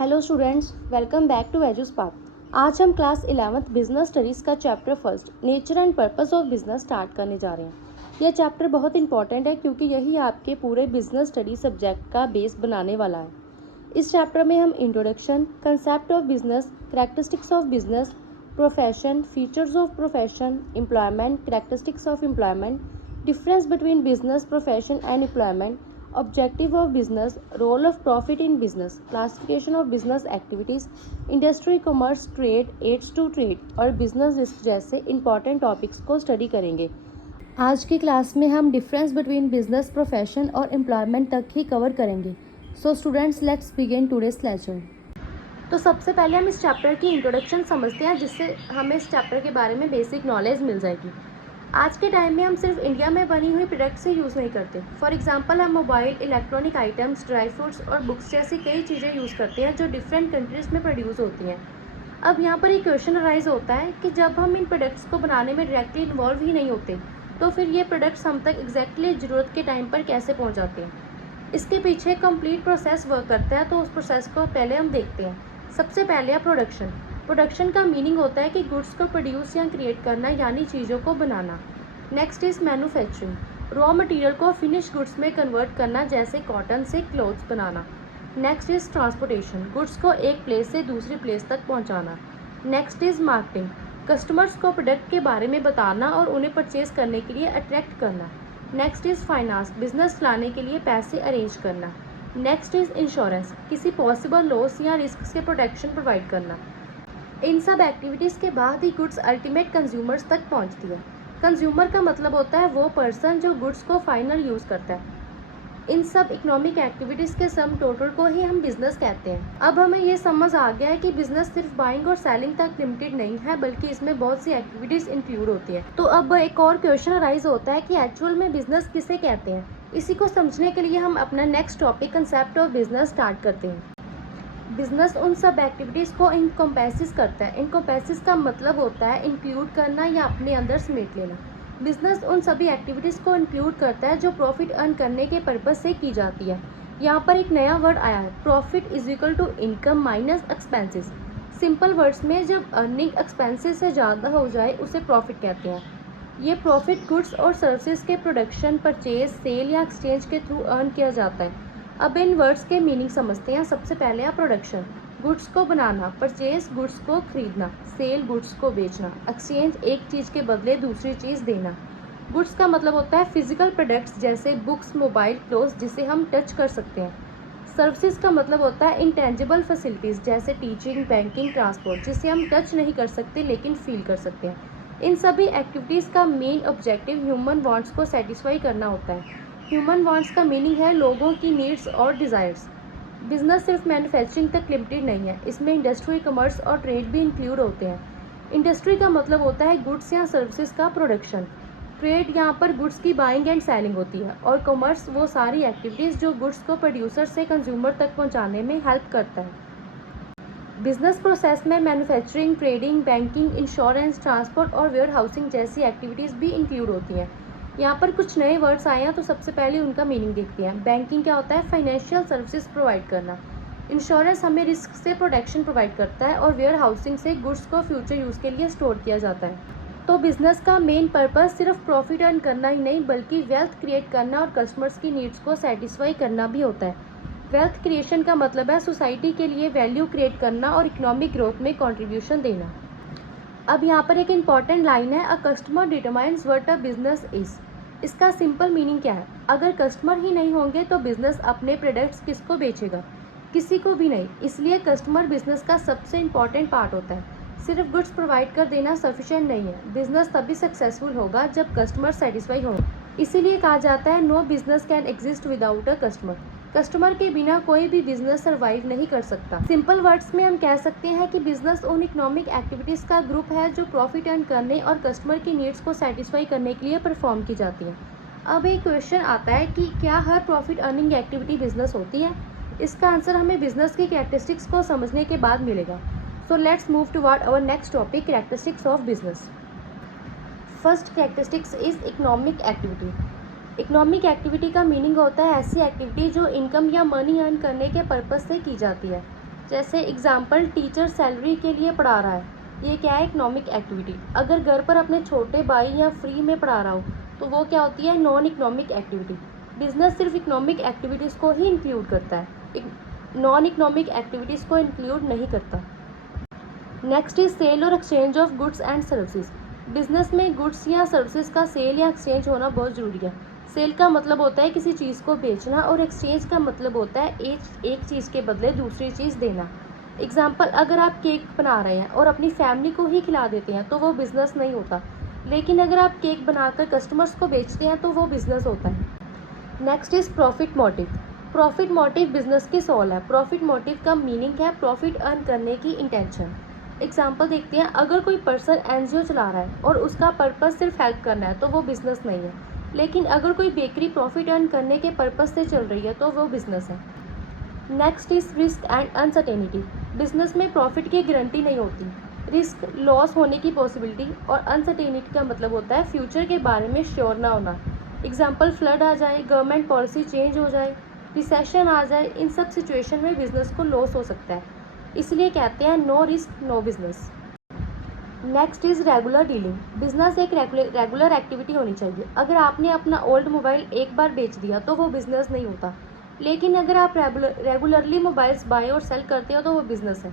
Hello students, welcome back to Eduspark. आज हम class 11th business studies का chapter first nature and purpose of business start करने जा रहे हैं। यह चैप्टर बहुत इंपॉर्टेंट है क्योंकि यही आपके पूरे बिजनेस स्टडी सब्जेक्ट का बेस बनाने वाला है। इस चैप्टर में हम introduction, concept of business, characteristics of business, profession, features of profession, employment, characteristics of employment, difference between business, profession and employment, objective of business, role of profit in business, classification of business activities, industry, commerce, trade, aids to trade और business risk जैसे important topics को study करेंगे। आज की class में हम difference between business, profession और employment तक ही कवर करेंगे। So students, let's begin today's lecture. तो सबसे पहले हम इस चैप्टर की इंट्रोडक्शन समझते हैं, जिससे हमें इस चैप्टर के बारे में बेसिक नॉलेज मिल जाएगी। आज के टाइम में हम सिर्फ इंडिया में बनी हुई प्रोडक्ट से यूज़ नहीं करते। फॉर एग्जांपल, हम mobile, electronic items, dry fruits और बुक्स जैसी कई चीज़ें यूज़ करते हैं जो डिफरेंट कंट्रीज़ में प्रोड्यूस होती हैं। अब यहाँ पर एक क्वेश्चन अराइज होता है कि जब हम इन प्रोडक्ट्स को बनाने में डायरेक्टली इन्वॉल्व ही नहीं होते, तो फिर ये प्रोडक्ट्स हम तक एग्जैक्टली ज़रूरत के टाइम पर कैसे पहुँच जाते हैं। इसके पीछे कंप्लीट प्रोसेस वर्क करता है, तो उस प्रोसेस को पहले हम देखते हैं। सबसे पहले है प्रोडक्शन। प्रोडक्शन का मीनिंग होता है कि गुड्स को प्रोड्यूस या क्रिएट करना, यानी चीज़ों को बनाना। Next is manufacturing, raw material को फिनिश गुड्स में कन्वर्ट करना, जैसे कॉटन से क्लोथ्स बनाना। नेक्स्ट इज़ ट्रांसपोर्टेशन, गुड्स को एक प्लेस से दूसरी प्लेस तक पहुंचाना। नेक्स्ट इज़ मार्केटिंग, कस्टमर्स को प्रोडक्ट के बारे में बताना और उन्हें परचेज करने के लिए अट्रैक्ट करना। नेक्स्ट इज़ फाइनेंस, बिजनेस चलाने के लिए पैसे अरेंज करना। नेक्स्ट इज़ इंश्योरेंस, किसी पॉसिबल लॉस या रिस्क से प्रोटेक्शन प्रोवाइड करना। इन सब एक्टिविटीज़ के बाद ही गुड्स अल्टीमेट कंज्यूमर्स तक पहुंचती है। कंज्यूमर का मतलब होता है वो पर्सन जो गुड्स को फाइनल यूज़ करता है। इन सब इकोनॉमिक एक्टिविटीज़ के सम टोटल को ही हम बिज़नेस कहते हैं। अब हमें ये समझ आ गया है कि बिज़नेस सिर्फ बाइंग और सेलिंग तक लिमिटेड नहीं है, बल्कि इसमें बहुत सी एक्टिविटीज़ इंक्लूड होती है। तो अब एक और क्वेश्चन अराइज होता है कि एक्चुअल में बिज़नेस किसे कहते हैं। इसी को समझने के लिए हम अपना next topic concept of business start करते हैं। बिजनेस उन सब एक्टिविटीज़ को इनकम्पेसिस करता है। इनकम्पेसिस का मतलब होता है इंक्लूड करना या अपने अंदर समेट लेना। बिजनेस उन सभी एक्टिविटीज़ को इंक्लूड करता है जो प्रॉफिट अर्न करने के पर्पज़ से की जाती है। यहाँ पर एक नया वर्ड आया है, profit is equal to income minus expenses. Simple words में, जब अर्निंग एक्सपेंसेस से ज़्यादा हो जाए उसे प्रॉफिट कहते हैं। ये प्रॉफिट गुड्स और सर्विसेज के प्रोडक्शन, परचेज, सेल या एक्सचेंज के थ्रू अर्न किया जाता है। अब इन वर्ड्स के मीनिंग समझते हैं। सबसे पहले है प्रोडक्शन, गुड्स को बनाना, परचेज गुड्स को खरीदना, सेल गुड्स को बेचना, एक्सचेंज एक चीज़ के बदले दूसरी चीज़ देना। गुड्स का मतलब होता है फिजिकल प्रोडक्ट्स जैसे बुक्स, मोबाइल, क्लोथ्स जिसे हम टच कर सकते हैं। सर्विसेज का मतलब होता है इंटेंजिबल फैसिलिटीज़ जैसे टीचिंग, बैंकिंग, ट्रांसपोर्ट जिसे हम टच नहीं कर सकते लेकिन फील कर सकते हैं। इन सभी एक्टिविटीज़ का मेन ऑब्जेक्टिव ह्यूमन वांट्स को सेटिस्फाई करना होता है। ह्यूमन वांट्स का मीनिंग है लोगों की नीड्स और डिज़ायर्स। बिजनेस सिर्फ मैन्युफैक्चरिंग तक लिमिटेड नहीं है, इसमें इंडस्ट्री, कमर्स और ट्रेड भी इंक्लूड होते हैं। इंडस्ट्री का मतलब होता है गुड्स या सर्विसेज का प्रोडक्शन। ट्रेड यहाँ पर गुड्स की बाइंग एंड सेलिंग होती है। और कमर्स वो सारी एक्टिविटीज़ जो गुड्स को प्रोड्यूसर से कंज्यूमर तक पहुँचाने में हेल्प करता है। बिजनेस प्रोसेस में manufacturing, trading, banking, insurance, transport और वेयर हाउसिंग जैसी एक्टिविटीज़ भी इंक्लूड होती हैं। यहाँ पर कुछ नए वर्ड्स आए हैं, तो सबसे पहले उनका मीनिंग देखते हैं। बैंकिंग क्या होता है? फाइनेंशियल सर्विसेज प्रोवाइड करना। इंश्योरेंस हमें रिस्क से प्रोटेक्शन प्रोवाइड करता है। और वेयर हाउसिंग से गुड्स को फ्यूचर यूज़ के लिए स्टोर किया जाता है। तो बिजनेस का मेन पर्पस सिर्फ प्रॉफिट अर्न करना ही नहीं, बल्कि वेल्थ क्रिएट करना और कस्टमर्स की नीड्स को सेटिस्फाई करना भी होता है। वेल्थ क्रिएशन का मतलब है सोसाइटी के लिए वैल्यू क्रिएट करना और इकोनॉमिक ग्रोथ में कंट्रीब्यूशन देना। अब यहाँ पर एक इम्पॉर्टेंट लाइन है, a customer determines what a business is. इसका सिंपल मीनिंग क्या है? अगर कस्टमर ही नहीं होंगे तो बिजनेस अपने प्रोडक्ट्स किसको बेचेगा? किसी को भी नहीं। इसलिए कस्टमर बिजनेस का सबसे इम्पॉर्टेंट पार्ट होता है। सिर्फ गुड्स प्रोवाइड कर देना सफिशिएंट नहीं है। बिजनेस तभी सक्सेसफुल होगा जब कस्टमर सेटिस्फाई होंगे। इसीलिए कहा जाता है no business can exist without a customer. Customer के बिना कोई भी बिजनेस सर्वाइव नहीं कर सकता। सिंपल वर्ड्स में हम कह सकते हैं कि बिजनेस उन इकोनॉमिक एक्टिविटीज़ का ग्रुप है जो प्रॉफिट अर्न करने और कस्टमर की नीड्स को सेटिस्फाई करने के लिए परफॉर्म की जाती है। अब एक क्वेश्चन आता है कि क्या हर प्रॉफिट अर्निंग एक्टिविटी बिजनेस होती है? इसका आंसर हमें बिजनेस की कैरेक्टरिस्टिक्स को समझने के बाद मिलेगा। So let's move toward our next topic, characteristics of business. First characteristics is economic activity. Economic activity का मीनिंग होता है ऐसी एक्टिविटी जो इनकम या मनी अर्न करने के पर्पस से की जाती है। जैसे एग्जाम्पल, टीचर सैलरी के लिए पढ़ा रहा है, ये क्या है, इकोनॉमिक एक्टिविटी। अगर घर पर अपने छोटे भाई या फ्री में पढ़ा रहा हो तो वो क्या होती है, नॉन इकोनॉमिक एक्टिविटी। बिजनेस सिर्फ इकोनॉमिक एक्टिविटीज़ को ही इंक्लूड करता है, नॉन इकोनॉमिक एक्टिविटीज़ को इंक्लूड नहीं करता। नेक्स्ट इज सेल और exchange of goods and services. Business में गुड्स या सर्विसेज का सेल या एक्सचेंज होना बहुत ज़रूरी है। सेल का मतलब होता है किसी चीज़ को बेचना और एक्सचेंज का मतलब होता है एक चीज़ के बदले दूसरी चीज़ देना। एग्जाम्पल, अगर आप केक बना रहे हैं और अपनी फैमिली को ही खिला देते हैं तो वो बिज़नेस नहीं होता, लेकिन अगर आप केक बनाकर कस्टमर्स को बेचते हैं तो वो बिज़नेस होता है। Next is profit motive. Profit motive business की सोल है। प्रॉफिट मोटिव का मीनिंग है प्रॉफिट अर्न करने की इंटेंशन। एग्जाम्पल देखते हैं, अगर कोई पर्सन एनजीओ चला रहा है और उसका पर्पस सिर्फ हेल्प करना है तो वो बिज़नेस नहीं है, लेकिन अगर कोई बेकरी प्रॉफिट अर्न करने के पर्पस से चल रही है तो वो बिज़नेस है। Next is risk and uncertainty. Business में प्रॉफिट की गारंटी नहीं होती, रिस्क लॉस होने की पॉसिबिलिटी, और अनसर्टेनिटी का मतलब होता है फ्यूचर के बारे में श्योर ना होना। एग्जाम्पल, फ्लड आ जाए, गवर्नमेंट पॉलिसी चेंज हो जाए, रिसेशन आ जाए, इन सब सिचुएशन में बिजनेस को लॉस हो सकता है, इसलिए कहते हैं no risk no business. Next is regular dealing. Business एक रेगुलर एक्टिविटी होनी चाहिए। अगर आपने अपना ओल्ड मोबाइल एक बार बेच दिया तो वो बिज़नेस नहीं होता, लेकिन अगर आप रेगुलरली मोबाइल्स बाय और सेल करते हो तो वो बिज़नेस है।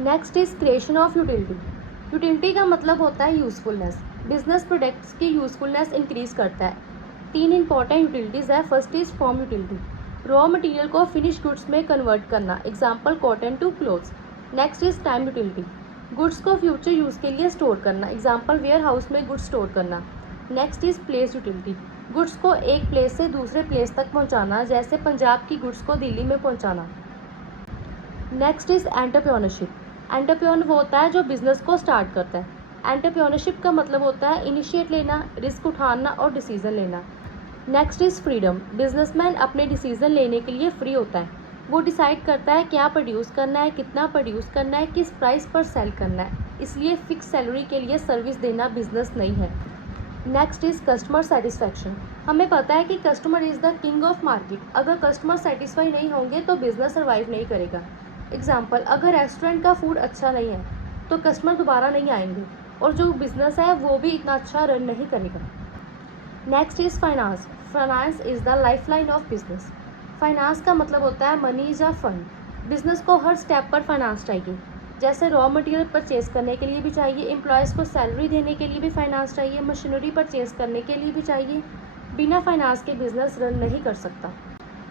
Next is creation of utility. Utility का मतलब होता है यूज़फुलनेस। बिजनेस प्रोडक्ट्स की यूज़फुलनेस इंक्रीज़ करता है। 3 इंपॉर्टेंट यूटिलिटीज़ है। First is form utility, raw material को फिनिश गुड्स में कन्वर्ट करना, example cotton to clothes. Next is time utility, goods को फ्यूचर यूज़ के लिए स्टोर करना, एग्जाम्पल वेयर हाउस में गुड्स स्टोर करना। Next is place utility, goods को एक प्लेस से दूसरे प्लेस तक पहुंचाना, जैसे पंजाब की गुड्स को दिल्ली में पहुंचाना। Next is entrepreneurship. एंटरप्रेन्योर वो होता है जो बिज़नेस को स्टार्ट करता है। एंटरप्रेन्योरशिप का मतलब होता है इनिशिएट लेना, रिस्क उठाना और डिसीज़न लेना। Next is freedom. बिजनेसमैन अपने डिसीज़न लेने के लिए फ्री होता है। वो डिसाइड करता है क्या प्रोड्यूस करना है, कितना प्रोड्यूस करना है, किस प्राइस पर सेल करना है, इसलिए फिक्स सैलरी के लिए सर्विस देना बिजनेस नहीं है। Next is customer satisfaction. हमें पता है कि customer is the king of market. अगर कस्टमर सेटिस्फाई नहीं होंगे तो बिज़नेस सर्वाइव नहीं करेगा। एग्जाम्पल, अगर रेस्टोरेंट का फूड अच्छा नहीं है तो कस्टमर दोबारा नहीं आएंगे और जो बिज़नेस है वो भी इतना अच्छा रन नहीं करेगा। Next is finance. Finance is the lifeline of business. Finance का मतलब होता है मनी या फंड। बिजनेस को हर स्टेप पर फाइनेंस चाहिए, जैसे रॉ मटेरियल परचेज करने के लिए भी चाहिए, एम्प्लॉयज़ को सैलरी देने के लिए भी फाइनेंस चाहिए, मशीनरी परचेज करने के लिए भी चाहिए। बिना फाइनेंस के बिजनेस रन नहीं कर सकता।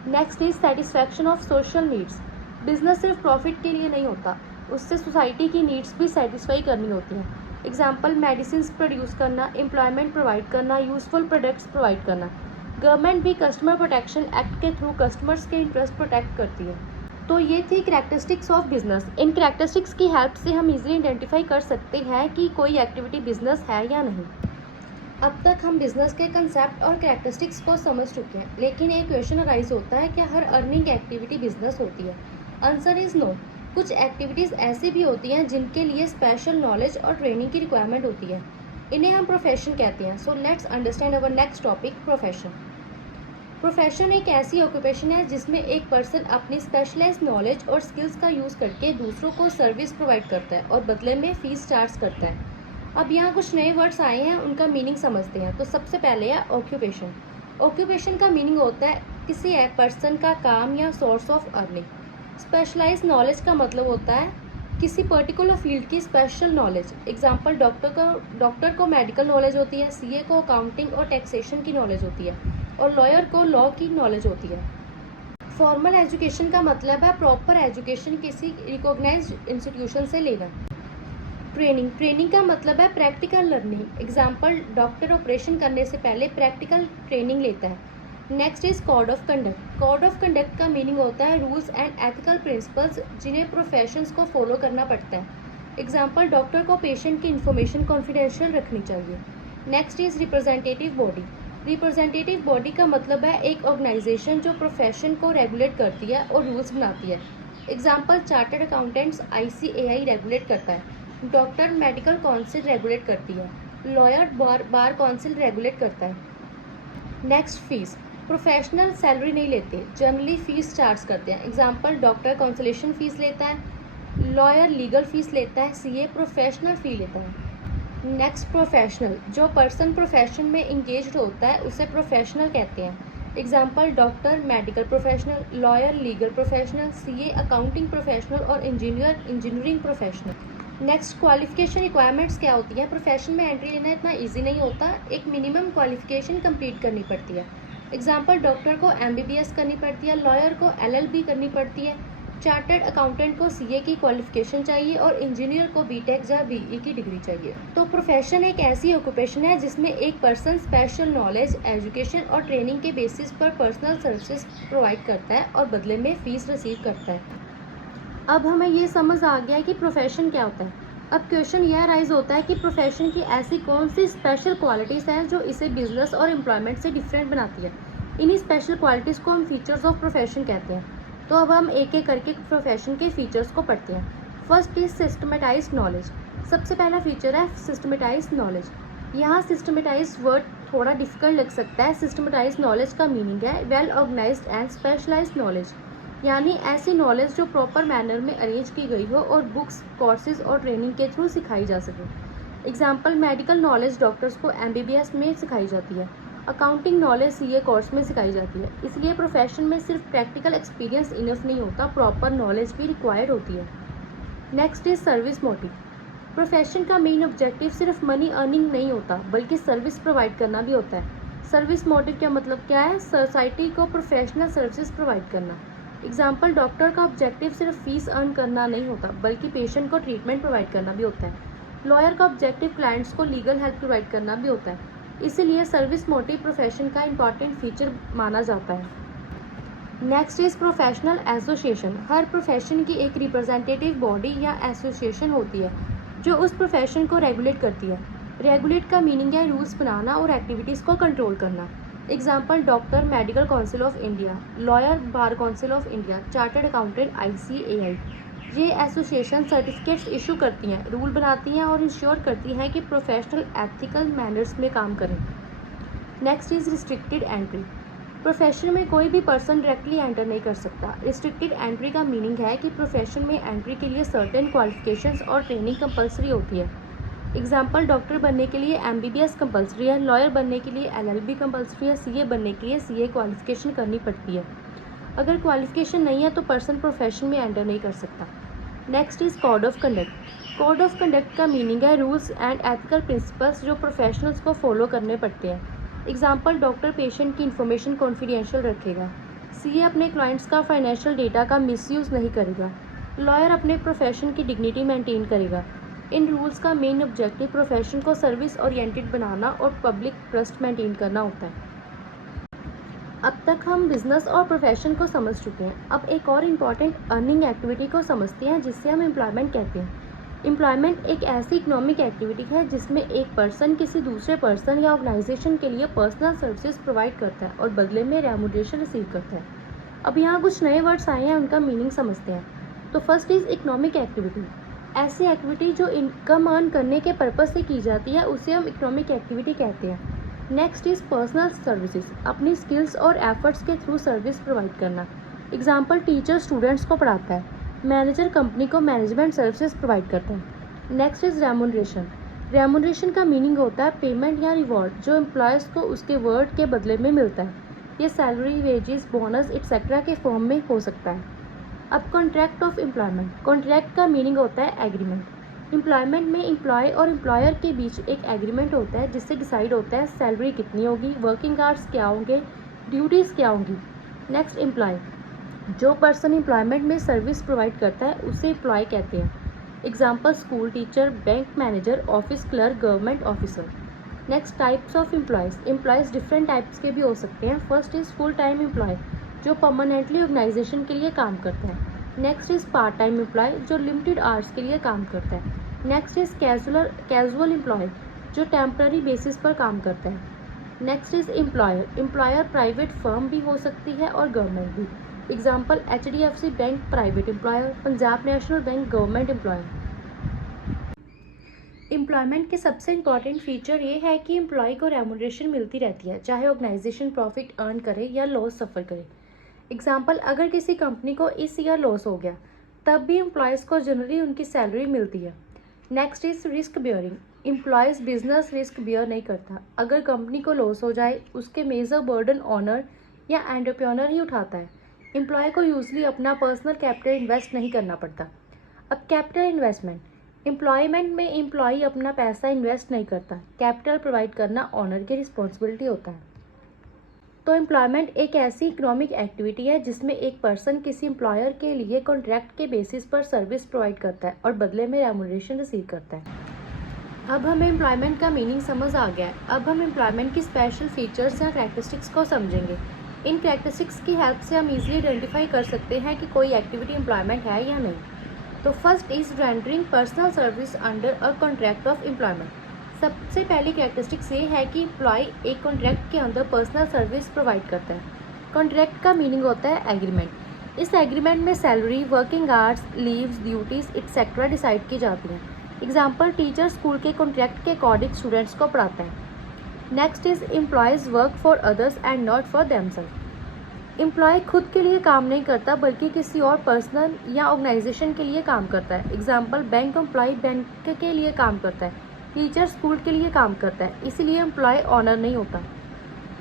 Next is satisfaction of social needs. Business सिर्फ प्रॉफिट के लिए नहीं होता, उससे सोसाइटी की नीड्स भी सेटिस्फाई करनी होती हैं। एग्जाम्पल, मेडिसिन प्रोड्यूस करना, एम्प्लॉयमेंट प्रोवाइड करना, यूजफुल प्रोडक्ट्स प्रोवाइड करना। गवर्नमेंट भी कस्टमर प्रोटेक्शन एक्ट के थ्रू कस्टमर्स के इंटरेस्ट प्रोटेक्ट करती है। तो ये थी characteristics of business. In characteristics की हेल्प से हम इजीली आइडेंटिफाई कर सकते हैं कि कोई एक्टिविटी बिजनेस है या नहीं। अब तक हम बिजनेस के कंसेप्ट और करैक्टरिस्टिक्स को समझ चुके हैं, लेकिन एक क्वेश्चन अराइज होता है, क्या हर अर्निंग एक्टिविटी बिजनेस होती है? Answer is no. कुछ एक्टिविटीज़ ऐसी भी होती हैं जिनके लिए स्पेशल नॉलेज और ट्रेनिंग की रिक्वायरमेंट होती है, इन्हें हम प्रोफेशन कहते हैं। So let's understand our next topic, profession. Profession एक ऐसी ऑक्यूपेशन है जिसमें एक पर्सन अपनी स्पेशलाइज्ड नॉलेज और स्किल्स का यूज़ करके दूसरों को सर्विस प्रोवाइड करता है और बदले में फीस चार्ज करता है। अब यहाँ कुछ नए वर्ड्स आए हैं, उनका मीनिंग समझते हैं। तो सबसे पहले है ऑक्यूपेशन। ऑक्यूपेशन का मीनिंग होता है किसी एक पर्सन का काम या source of earning. Specialised knowledge का मतलब होता है किसी पर्टिकुलर फील्ड की स्पेशल नॉलेज। एग्जाम्पल, डॉक्टर को मेडिकल नॉलेज होती है, सीए को अकाउंटिंग और टैक्सेशन की नॉलेज होती है, और लॉयर को लॉ की नॉलेज होती है। फॉर्मल एजुकेशन का मतलब है प्रॉपर एजुकेशन किसी रिकॉग्नाइज्ड इंस्टीट्यूशन से लेना। ट्रेनिंग का मतलब है practical learning. Example, doctor operation करने से पहले प्रैक्टिकल ट्रेनिंग लेता है। Next is code of conduct. Code of conduct का मीनिंग होता है रूल्स एंड एथिकल प्रिंसिपल्स जिन्हें प्रोफेशंस को फॉलो करना पड़ता है। एग्जाम्पल, डॉक्टर को पेशेंट की इन्फॉर्मेशन कॉन्फिडेंशियल रखनी चाहिए। Next is representative body. Representative body का मतलब है एक ऑर्गेनाइजेशन जो प्रोफेशन को रेगुलेट करती है और रूल्स बनाती है। Example, chartered accountants ICAI regulate करता है, डॉक्टर मेडिकल काउंसिल रेगुलेट करती है, लॉयर बार काउंसिल रेगुलेट करता है। Next, fees. प्रोफेशनल सैलरी नहीं लेते, जनरली फ़ीस चार्ज करते हैं। एग्जांपल डॉक्टर कंसल्टेशन फ़ीस लेता है, लॉयर लीगल फ़ीस लेता है, सीए प्रोफेशनल फ़ी लेता है। नेक्स्ट प्रोफेशनल, जो पर्सन प्रोफेशन में इंगेज्ड होता है उसे प्रोफेशनल कहते हैं। Example doctor medical professional, lawyer legal professional, CA accounting professional और engineer engineering professional. Next qualification requirements क्या होती है। प्रोफेशन में एंट्री लेना इतना ईजी नहीं होता, एक मिनिमम क्वालिफिकेशन कंप्लीट करनी पड़ती है। एग्जांपल डॉक्टर को एमबीबीएस करनी पड़ती है, लॉयर को एलएलबी करनी पड़ती है, चार्टर्ड अकाउंटेंट को सीए की क्वालिफिकेशन चाहिए और इंजीनियर को बीटेक या बीई की डिग्री चाहिए। तो प्रोफेशन एक ऐसी ऑक्यूपेशन है जिसमें एक पर्सन स्पेशल नॉलेज, एजुकेशन और ट्रेनिंग के बेसिस पर पर्सनल सर्विसेज प्रोवाइड करता है और बदले में फ़ीस रिसीव करता है। अब हमें ये समझ आ गया है कि प्रोफेशन क्या होता है। अब क्वेश्चन यह राइज होता है कि प्रोफेशन की ऐसी कौन सी स्पेशल क्वालिटीज़ हैं जो इसे बिजनेस और एम्प्लॉयमेंट से डिफरेंट बनाती है। इन्हीं स्पेशल क्वालिटीज़ को हम फीचर्स ऑफ प्रोफेशन कहते हैं। तो अब हम एक एक करके प्रोफेशन के फीचर्स को पढ़ते हैं। First is systematised knowledge. सबसे पहला फीचर है सिस्टमेटाइज्ड नॉलेज। यहाँ सिस्टमेटाइज्ड वर्ड थोड़ा डिफिकल्ट लग सकता है। सिस्टमेटाइज्ड नॉलेज का मीनिंग है well organised and specialised knowledge, यानी ऐसी नॉलेज जो प्रॉपर मैनर में अरेंज की गई हो और बुक्स, कोर्सेज और ट्रेनिंग के थ्रू सिखाई जा सके। एग्जाम्पल मेडिकल नॉलेज डॉक्टर्स को एमबीबीएस में सिखाई जाती है, अकाउंटिंग नॉलेज सीए कोर्स में सिखाई जाती है। इसलिए प्रोफेशन में सिर्फ प्रैक्टिकल एक्सपीरियंस इनफ नहीं होता, प्रॉपर नॉलेज भी रिक्वायर्ड होती है। Next is service motive. Profession का मेन ऑब्जेक्टिव सिर्फ मनी अर्निंग नहीं होता बल्कि सर्विस प्रोवाइड करना भी होता है। सर्विस मोटिव का मतलब क्या है? सोसाइटी को प्रोफेशनल सर्विसेज प्रोवाइड करना। एग्जाम्पल डॉक्टर का ऑब्जेक्टिव सिर्फ फीस अर्न करना नहीं होता बल्कि पेशेंट को ट्रीटमेंट प्रोवाइड करना भी होता है। लॉयर का ऑब्जेक्टिव क्लाइंट्स को लीगल हेल्प प्रोवाइड करना भी होता है। इसीलिए सर्विस मोटिव प्रोफेशन का इंपॉर्टेंट फीचर माना जाता है। Next is professional association. Her profession की एक रिप्रेजेंटेटिव बॉडी या एसोसिएशन होती है जो उस प्रोफेशन को रेगुलेट करती है। रेगुलेट का मीनिंग है रूल्स बनाना और एक्टिविटीज़ को कंट्रोल करना। Example doctor medical council of India, lawyer bar council of India, chartered accountant ICAI। ये एसोसिएशन सर्टिफिकेट्स इशू करती हैं, रूल बनाती हैं और इंश्योर करती हैं कि प्रोफेशनल एथिकल मैनर्स में काम करें। Next is restricted entry. Profession में कोई भी पर्सन डायरेक्टली एंटर नहीं कर सकता। रिस्ट्रिक्टेड एंट्री का मीनिंग है कि प्रोफेशन में एंट्री के लिए सर्टेन क्वालिफिकेशंस और ट्रेनिंग कंपलसरी होती है। एग्जाम्पल डॉक्टर बनने के लिए MBBS कंपलसरी है, लॉयर बनने के लिए LLB कंपलसरी है, CA बनने के लिए CA क्वालिफिकेशन करनी पड़ती है। अगर क्वालिफिकेशन नहीं है तो पर्सन प्रोफेशन में एंटर नहीं कर सकता। Next is code of conduct. Code of conduct का मीनिंग है रूल्स एंड एथिकल प्रिंसिपल्स जो प्रोफेशनल्स को फॉलो करने पड़ते हैं। एग्जाम्पल डॉक्टर पेशेंट की इन्फॉर्मेशन कॉन्फिडेंशियल रखेगा, CA अपने क्लाइंट्स का फाइनेंशियल डेटा का मिसयूज़ नहीं करेगा, लॉयर अपने प्रोफेशन की डिग्निटी मेंटेन करेगा। इन रूल्स का मेन ऑब्जेक्टिव प्रोफेशन को सर्विस ओरिएंटेड बनाना और पब्लिक ट्रस्ट मेंटेन करना होता है। अब तक हम बिजनेस और प्रोफेशन को समझ चुके हैं। अब एक और इम्पॉर्टेंट अर्निंग एक्टिविटी को समझते हैं जिससे हम एम्प्लॉयमेंट कहते हैं। एम्प्लॉयमेंट एक ऐसी इकोनॉमिक एक्टिविटी है जिसमें एक पर्सन किसी दूसरे पर्सन या ऑर्गेनाइजेशन के लिए पर्सनल सर्विसेज प्रोवाइड करता है और बदले में रेम्यूनरेशन रिसीव करता है। अब यहाँ कुछ नए वर्ड्स आए हैं, उनका मीनिंग समझते हैं। तो फर्स्ट इज़ इकोनॉमिक एक्टिविटी। ऐसी एक्टिविटी जो इनकम अर्न करने के पर्पज़ से की जाती है उसे हम इकोनॉमिक एक्टिविटी कहते हैं। Next is personal services. अपनी स्किल्स और एफर्ट्स के थ्रू सर्विस प्रोवाइड करना। एग्जाम्पल टीचर स्टूडेंट्स को पढ़ाता है, मैनेजर कंपनी को मैनेजमेंट सर्विसेज प्रोवाइड करता है। Next is remuneration. रेम्यूनरेशन का मीनिंग होता है पेमेंट या रिवॉर्ड जो एम्प्लॉयज़ को उसके वर्क के बदले में मिलता है। ये सैलरी, वेजेस, बोनस एक्सेट्रा के फॉर्म में हो सकता है। अब कॉन्ट्रैक्ट ऑफ एम्प्लॉयमेंट। कॉन्ट्रैक्ट का मीनिंग होता है एग्रीमेंट। एम्प्लॉयमेंट में एम्प्लॉय और एम्प्लॉयर के बीच एक एग्रीमेंट होता है जिससे डिसाइड होता है सैलरी कितनी होगी, वर्किंग आवर्स क्या होंगे, ड्यूटीज़ क्या होंगी। Next employee. जो पर्सन एम्प्लॉयमेंट में सर्विस प्रोवाइड करता है उसे एम्प्लॉय कहते हैं। Example school teacher, bank manager, office clerk, government officer. Next types of employees. Employees different types के भी हो सकते हैं। First is full time employee जो परमानेंटली ऑर्गेनाइजेशन के लिए काम करता है। Next is part time employee जो लिमिटेड आवर्स के लिए काम करता है। नेक्स्ट इज़ कैजुअल एम्प्लॉय जो टेम्पररी बेसिस पर काम करता है। Next is employer. Employer private firm भी हो सकती है और गवर्नमेंट भी। Example HDFC bank private employer, Punjab national bank government employer. Employment के सबसे इम्पॉर्टेंट फीचर ये है कि एम्प्लॉय को रेमुनरेशन मिलती रहती है, चाहे ऑर्गेनाइजेशन प्रॉफिट अर्न करे या लॉस सफ़र करे। एग्जाम्पल, अगर किसी कंपनी को इस ईयर लॉस हो गया तब भी एम्प्लॉयज़ को जनरली उनकी सैलरी मिलती है। Next is risk bearing. Employees business risk bear नहीं करता। अगर कंपनी को लॉस हो जाए उसके मेजर बर्डन ओनर या एंटरप्रेन्योर ही उठाता है। एम्प्लॉय को यूजली अपना पर्सनल कैपिटल इन्वेस्ट नहीं करना पड़ता। अब कैपिटल इन्वेस्टमेंट, एम्प्लॉयमेंट में एम्प्लॉय अपना पैसा इन्वेस्ट नहीं करता, कैपिटल प्रोवाइड करना ओनर की रिस्पॉन्सिबिलिटी होता है। तो एम्प्लॉयमेंट एक ऐसी इकोनॉमिक एक्टिविटी है जिसमें एक पर्सन किसी एम्प्लॉयर के लिए कॉन्ट्रैक्ट के बेसिस पर सर्विस प्रोवाइड करता है और बदले में रेमुनरेशन रिसीव करता है। अब हमें एम्प्लॉयमेंट का मीनिंग समझ आ गया है। अब हम एम्प्लॉयमेंट की स्पेशल फीचर्स या कैरेक्टरिस्टिक्स को समझेंगे। इन कैरेक्टरिस्टिक्स की हेल्प से हम इजीली आइडेंटिफाई कर सकते हैं कि कोई एक्टिविटी एम्प्लॉयमेंट है या नहीं। तो first is rendering personal service under a contract of employment. सबसे पहली कैरेक्टरिस्टिक्स ये है कि एम्प्लॉय एक कॉन्ट्रैक्ट के अंदर पर्सनल सर्विस प्रोवाइड करता है। कॉन्ट्रैक्ट का मीनिंग होता है एग्रीमेंट। इस एग्रीमेंट में salary, working hours, leaves, duties etcetera decide की जाती हैं। एग्जाम्पल, टीचर स्कूल के कॉन्ट्रैक्ट के अकॉर्डिंग स्टूडेंट्स को पढ़ाता है। Next is employees work for others and not for themselves. Employee खुद के लिए काम नहीं करता बल्कि किसी और पर्सनल या ऑर्गेनाइजेशन के लिए काम करता है। एग्जाम्पल, बैंक एम्प्लॉय बैंक के लिए काम करता है, टीचर स्कूल के लिए काम करता है, इसीलिए एम्प्लॉय ऑनर नहीं होता।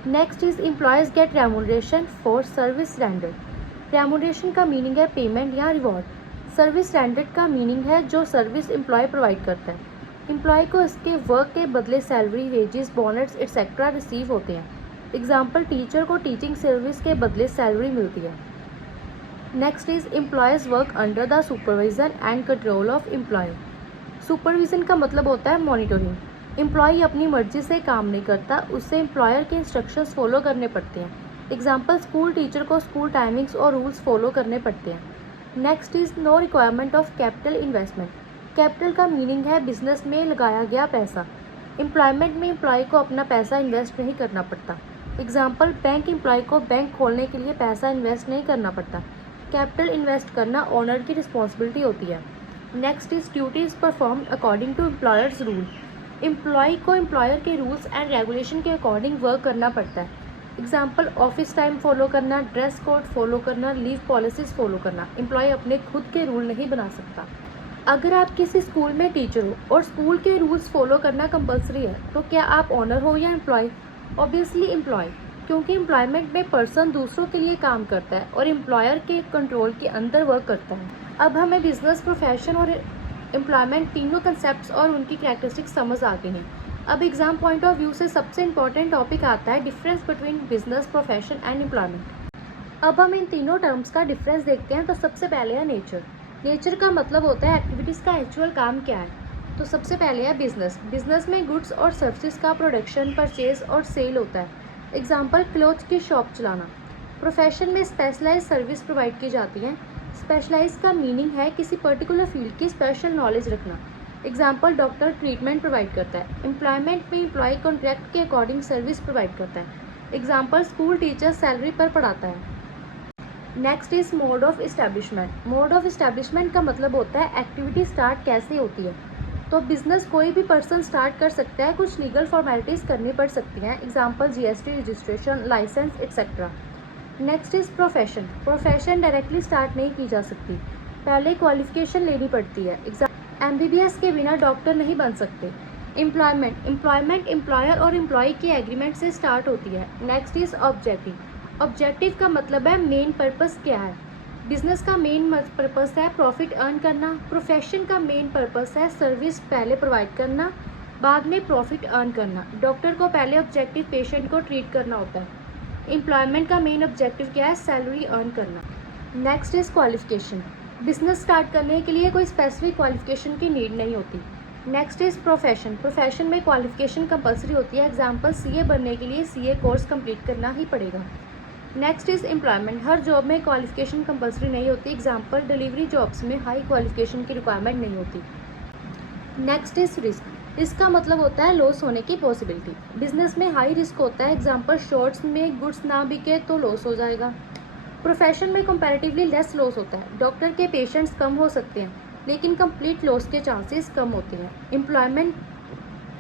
Next is employees get remuneration for service rendered. Remuneration का मीनिंग है पेमेंट या रिवॉर्ड। सर्विस रेंडर्ड का मीनिंग है जो सर्विस एम्प्लॉय प्रोवाइड करता है। एम्प्लॉय को इसके वर्क के बदले salary, wages, bonus etcetera receive होते हैं। एग्जाम्पल, टीचर को टीचिंग सर्विस के बदले सैलरी मिलती है। Next is employees work under the supervision and control of employee. Supervision का मतलब होता है मॉनिटरिंग। एम्प्लॉय अपनी मर्जी से काम नहीं करता, उससे एम्प्लॉयर के इंस्ट्रक्शंस फॉलो करने पड़ते हैं। एग्जाम्पल, स्कूल टीचर को स्कूल टाइमिंग्स और रूल्स फॉलो करने पड़ते हैं। Next is no requirement of capital investment. Capital का मीनिंग है बिजनेस में लगाया गया पैसा। एम्प्लॉयमेंट में एम्प्लॉय को अपना पैसा इन्वेस्ट नहीं करना पड़ता। एग्जाम्पल, बैंक एम्प्लॉय को बैंक खोलने के लिए पैसा इन्वेस्ट नहीं करना पड़ता। कैपिटल इन्वेस्ट करना ओनर की रिस्पॉन्सिबिलिटी होती है। Next is duties perform according to employer's rule. Employee को एम्प्लॉयर के रूल्स एंड रेगुलेशन के अकॉर्डिंग वर्क करना पड़ता है। एग्जाम्पल, ऑफिस टाइम फॉलो करना, ड्रेस कोड फॉलो करना, लीव पॉलिसीज फॉलो करना। एम्प्लॉय अपने खुद के रूल नहीं बना सकता। अगर आप किसी स्कूल में टीचर हो और स्कूल के रूल्स फॉलो करना कंपलसरी है तो क्या आप ऑनर हो या एम्प्लॉय? ऑब्वियसली एम्प्लॉय, क्योंकि एम्प्लॉयमेंट में पर्सन दूसरों के लिए काम करता है और एम्प्लॉयर के कंट्रोल के अंदर वर्क करता है। अब हमें बिजनेस, प्रोफेशन और एम्प्लॉयमेंट तीनों कंसेप्ट्स और उनकी कैरेक्टरिस्टिक्स समझ आ गई हैं। अब एग्जाम पॉइंट ऑफ व्यू से सबसे इंपॉर्टेंट टॉपिक आता है difference between business, profession and employment. अब हम इन तीनों टर्म्स का डिफरेंस देखते हैं। तो सबसे पहले है नेचर। नेचर का मतलब होता है एक्टिविटीज़ का एक्चुअल काम क्या है। तो सबसे पहले है बिजनेस। बिजनेस में गुड्स और सर्विसेज का प्रोडक्शन, परचेज और सेल होता है। एग्जाम्पल, क्लोथ की शॉप चलाना। प्रोफेशन में स्पेशलाइज सर्विस प्रोवाइड की जाती है। स्पेशलाइज का मीनिंग है किसी पर्टिकुलर फील्ड की स्पेशल नॉलेज रखना। एग्जाम्पल, डॉक्टर ट्रीटमेंट प्रोवाइड करता है। एम्प्लॉयमेंट में एम्प्लॉय कॉन्ट्रैक्ट के अकॉर्डिंग सर्विस प्रोवाइड करता है। एग्जाम्पल, स्कूल टीचर सैलरी पर पढ़ाता है। Next is mode of establishment. Mode of establishment का मतलब होता है एक्टिविटी स्टार्ट कैसे होती है। तो बिजनेस कोई भी पर्सन स्टार्ट कर सकता है, कुछ लीगल फॉर्मेलिटीज़ करनी पड़ सकती हैं। Example, GST registration, licence etcetera. Next is profession. Profession directly start नहीं की जा सकती, पहले क्वालिफिकेशन लेनी पड़ती है। एमबीबीएस के बिना डॉक्टर नहीं बन सकते। एम्प्लॉयमेंट। एम्प्लॉयमेंट एम्प्लॉयर और एम्प्लॉय के एग्रीमेंट से स्टार्ट होती है। Next is objective. ऑब्जेक्टिव का मतलब है मेन पर्पस क्या है। बिजनेस का मेन पर्पस है प्रॉफिट अर्न करना। प्रोफेशन का मेन पर्पस है सर्विस पहले प्रोवाइड करना, बाद में प्रॉफिट अर्न करना। डॉक्टर को पहले ऑब्जेक्टिव पेशेंट को ट्रीट करना होता है। एम्प्लॉयमेंट का मेन ऑब्जेक्टिव क्या है? सैलरी अर्न करना। Next is qualification. Business start करने के लिए कोई स्पेसिफिक क्वालिफिकेशन की नीड नहीं होती। Next is profession. प्रोफेशन में क्वालिफिकेशन कंपलसरी होती है। एग्जाम्पल, सीए बनने के लिए सीए कोर्स कंप्लीट करना ही पड़ेगा। Next is employment. Her job में क्वालिफिकेशन कंपलसरी नहीं होती। एग्जाम्पल, डिलीवरी जॉब्स में हाई क्वालिफिकेशन की रिक्वायरमेंट नहीं होती। Next is risk. इसका मतलब होता है लॉस होने की पॉसिबिलिटी। बिजनेस में हाई रिस्क होता है। एग्जाम्पल, शॉर्ट्स में गुड्स ना बिके तो लॉस हो जाएगा। प्रोफेशन में कंपैरेटिवली लेस लॉस होता है। डॉक्टर के पेशेंट्स कम हो सकते हैं। लेकिन कंप्लीट लॉस के चांसेस कम होते हैं। एम्प्लॉयमेंट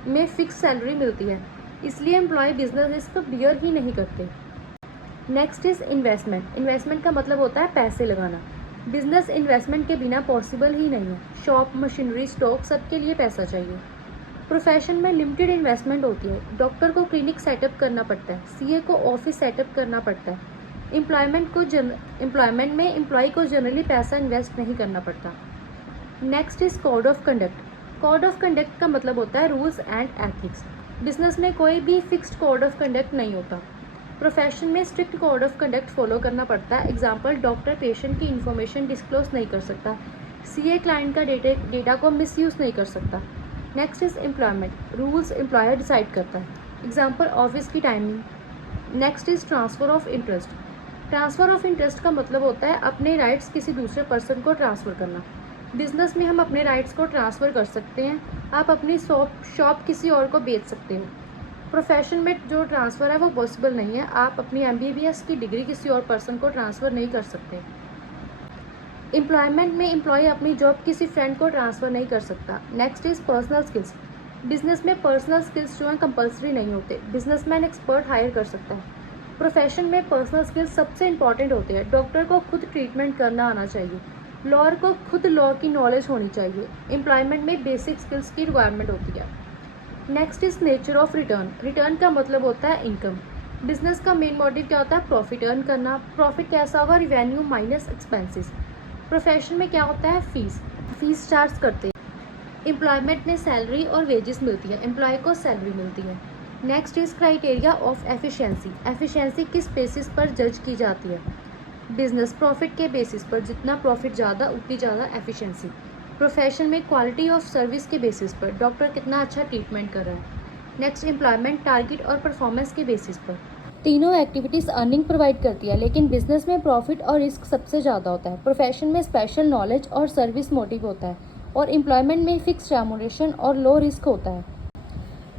में फिक्स सैलरी मिलती है, इसलिए एम्प्लॉय बिजनेस रिस्क बियर ही नहीं करते। Next is investment. इन्वेस्टमेंट का मतलब होता है पैसे लगाना। बिजनेस इन्वेस्टमेंट के बिना पॉसिबल ही नहीं है। शॉप, मशीनरी, स्टॉक, सबके लिए पैसा चाहिए। प्रोफेशन में लिमिटेड इन्वेस्टमेंट होती है। डॉक्टर को क्लिनिक सेटअप करना पड़ता है, सीए को ऑफिस सेटअप करना पड़ता है। एम्प्लॉयमेंट में एम्प्लॉय को जनरली पैसा इन्वेस्ट नहीं करना पड़ता। Next is code of conduct. Code of conduct का मतलब होता है रूल्स एंड एथिक्स। बिजनेस में कोई भी फिक्स्ड कोड ऑफ कंडक्ट नहीं होता। प्रोफेशन में strict code of conduct follow करना पड़ता है। एग्जाम्पल, डॉक्टर पेशेंट की इन्फॉर्मेशन डिस्क्लोज नहीं कर सकता, सीए क्लाइंट का डेटा को मिसयूज़ नहीं कर सकता। Next is employment. Rules employer decide करता है। एग्जाम्पल, ऑफिस की timing. Next is transfer of interest. Transfer of interest का मतलब होता है अपने राइट्स किसी दूसरे पर्सन को ट्रांसफ़र करना। बिजनेस में हम अपने राइट्स को ट्रांसफ़र कर सकते हैं। आप अपनी शॉप किसी और को बेच सकते हो। प्रोफेशन में जो ट्रांसफ़र है वो पॉसिबल नहीं है। आप अपनी एमबीबीएस की डिग्री किसी और पर्सन को ट्रांसफ़र नहीं कर सकते। एम्प्लॉयमेंट में एम्प्लॉय अपनी जॉब किसी फ्रेंड को ट्रांसफ़र नहीं कर सकता। Next is personal skills. Business में पर्सनल स्किल्स जो हैं कंपलसरी नहीं होते। बिजनेसमैन एक्सपर्ट हायर कर सकता है। प्रोफेशन में पर्सनल स्किल्स सबसे इंपॉर्टेंट होते हैं। डॉक्टर को खुद ट्रीटमेंट करना आना चाहिए। लॉयर को खुद लॉ की नॉलेज होनी चाहिए। एम्प्लॉयमेंट में बेसिक स्किल्स की रिक्वायरमेंट होती है। Next is nature of return. Return का मतलब होता है इनकम। बिजनेस का मेन मोटिव क्या होता है? प्रॉफिट अर्न करना। प्रॉफिट कैसा होगा? Revenue minus expenses. प्रोफेशन में क्या होता है? फीस चार्ज करते हैं। एम्प्लॉयमेंट में सैलरी और वेजेस मिलती है, एम्प्लॉय को सैलरी मिलती है। Next is criteria of efficiency. Efficiency किस बेसिस पर जज की जाती है? बिजनेस प्रॉफिट के बेसिस पर, जितना प्रॉफिट ज़्यादा उतनी ज़्यादा एफिशिएंसी। प्रोफेशन में क्वालिटी ऑफ सर्विस के बेसिस पर, डॉक्टर कितना अच्छा ट्रीटमेंट कर रहा है। नेक्स्ट एम्प्लॉयमेंट टारगेट और परफॉर्मेंस के बेसिस पर। तीनों एक्टिविटीज़ अर्निंग प्रोवाइड करती है, लेकिन बिजनेस में प्रॉफिट और रिस्क सबसे ज़्यादा होता है। प्रोफेशन में स्पेशल नॉलेज और सर्विस मोटिव होता है, और एम्प्लॉयमेंट में फिक्स रेम्यूनरेशन और लो रिस्क होता है।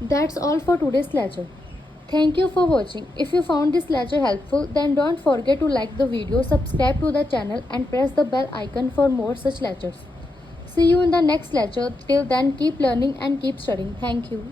That's all for today's lecture. Thank you for watching. If you found this lecture helpful, then don't forget to like the video, subscribe to the channel and press the bell icon for more such lectures. See you in the next lecture. Till then, keep learning and keep studying. Thank you.